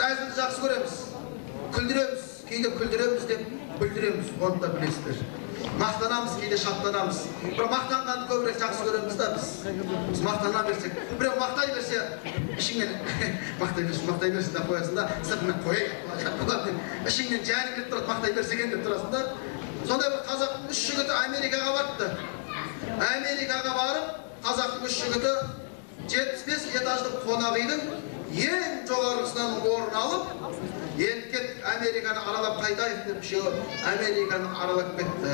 Biz әзілді жақсы көреміз. Күлдіреміз, кейде күлдіреміз деп бүлдіреміз. Оны да білесіздер. Мақтанамыз, кейде шаттанамыз. Бірақ мақтанғанды көбірек жақсы көреміз да біз. Біз мақтана берсек, біреу мақтай берсе, ішіңнен мақтай берсін деп қоясың да, сыртынан қойай. Ішіңнен жайын кіріп тұрады, мақтай берсе екен деп тұрасың да. Сондай бір қазақтың 3 жігіті Америкаға барыпты. Америкаға барып, қазақтың 3 жігіті 75 этаждық қонақ үйдің ең жоғарғысынан орын алып, енді кет Американы аралап қайтайық деп үшеуі Американы аралап кетті.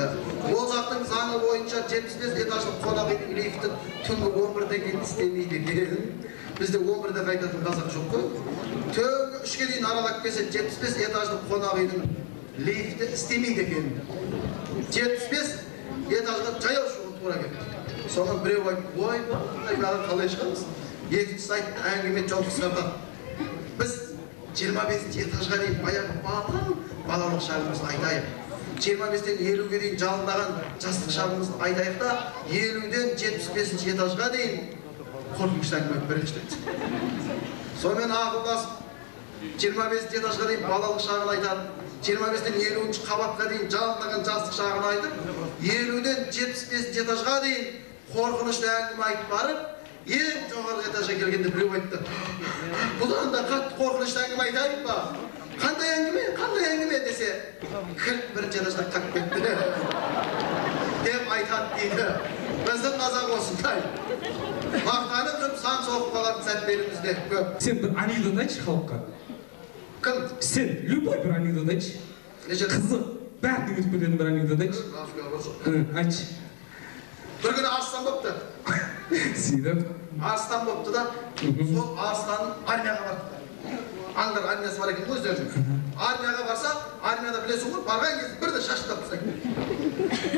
Ол жақтың заңы бойынша 75 этаждық қонақ үйдің лифті түнгі 11-ден кейін істемейді екен. Бізде 11-де қайтатын қазақ жоқ қой. Түнгі 3-ге дейін аралап келсе 75 этаждық қонақ үйдің лифті істемейді екен. 75 этажға жаяу шығу тура кетті. Соған біреу айтып, ой, мынаған қалай шығамыз? Екіншісі айтты, әңгіме жолдастарға. Біз 25 этажға дейін баяғы балалық шағымызды айтайық. 25-тен 50-ге дейін жалындаған жастық шағымызды айтайық та, 50-ден 75 этажға дейін қорқынышты әңгіме айтып берейікші деді. Сонымен ақылдасып, 25 этажға дейін балалық шағын айтады. 25-тен 50-ші қабатқа дейін жалындаған жастық шағын айтып, 50-ден 75 этажға дейін қорқынышты әңгіме айтып барып, ең жоғарғы этажға келгенде біреу айтты. Бұдан да қатты қорқынышты әңгіме айтайық ба? Қандай әңгіме десе, 41-ші этажға қап кетті деп айтады дейді. Біздің қазақ осындай. Мақтанып жүріп сан соғып қалатын сәттерімізде көп. Сен бір анекдот айтшы халыққа. Кім? Сен любой бір анекдот айтшы. Қызық, бәрін өтіп кететін бір анекдот айтшы. Айтшы. Bir gün arslan boptu. Sinem. Arslan boptu da, sol arslanın armiyaga bardı. Anlar armiyası var ekin özlerinin. Armiyaga barsa, armiyada bilesi olur, bargan kez bir de şaşırtap tutsak.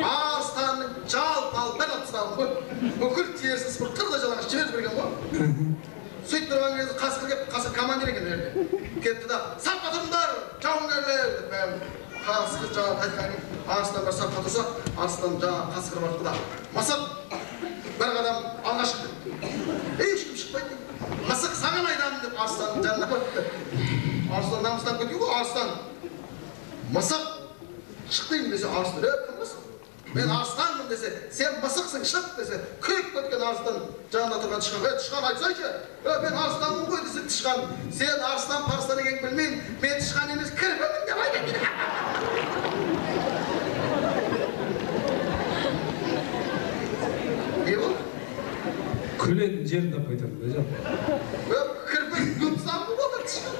Arslanın çal ben atsınalım koy. Bukul tiyersiz bir kırda jalamış, çiver birgen koy. Süt bir kez kasır kep, kasır kamandir eken derdi. Kepti da, sapma durumlar, çavun derler. Kasır çağır, Arslan bir sapma dursa, Arslan çağır, kasır bardı da. Masaq, bir adam alğa çıktı. Hiç kim çıkmaydı. Masaq sağın aydanım deyip Arslan'ın canına baktı. Arslan namusdan kötü yok, Arslan. Masaq, çıktıyım dese Arslan, kim Masaq? Ben Arslan'ım dese, sen Masaq'sın çık dese, köyük kötken Arslan canına turgan çıkan. Çıkan aytsaydı, ben Arslan'ım koy dese çıkan. Sen Arslan parslanı gen bilmeyin, ben çıkan emez kırpımın de vay dedi. Күлетін жерін таппай тұрды, жан. Кірпін тұтсам бұл отыр тышқан.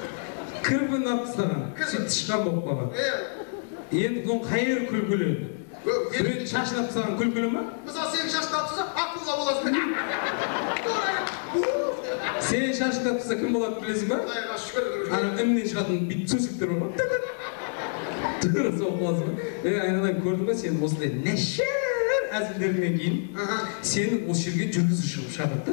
Кірпін тапсыған, тышқан болып қалған. Енді күн қайыр күлкіледі? Біреудің шашын тапсыған күлкілі ма? Мысалы сенің шашын тапсыса, ақылға боласың. Сенің шашын тапсыса кім болады білесің ба? Ана үнінен шығатын бүйтіп сөсіктер бар ма? Тура соғып қаласың ба? Айнадан көрдің ба сен осындай нәшер әзілдерінен кейін сені осы жерге жүргізуші шақырды.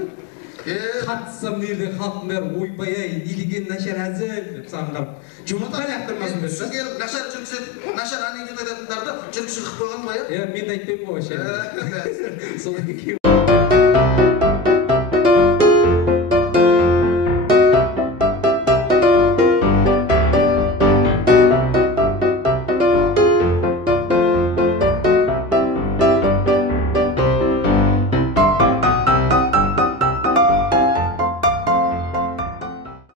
Қатыссам нерде халықтың бәрі ойбай-ай не деген нашар әзіл деп саған қарап жұмыртқа лақтырмасын деп. Сіз келіп нашар жүргізеді, нашар анекдот айтатындарды жүргізуші қылып қойған ба? Мен де айтпаймын ғой вообще.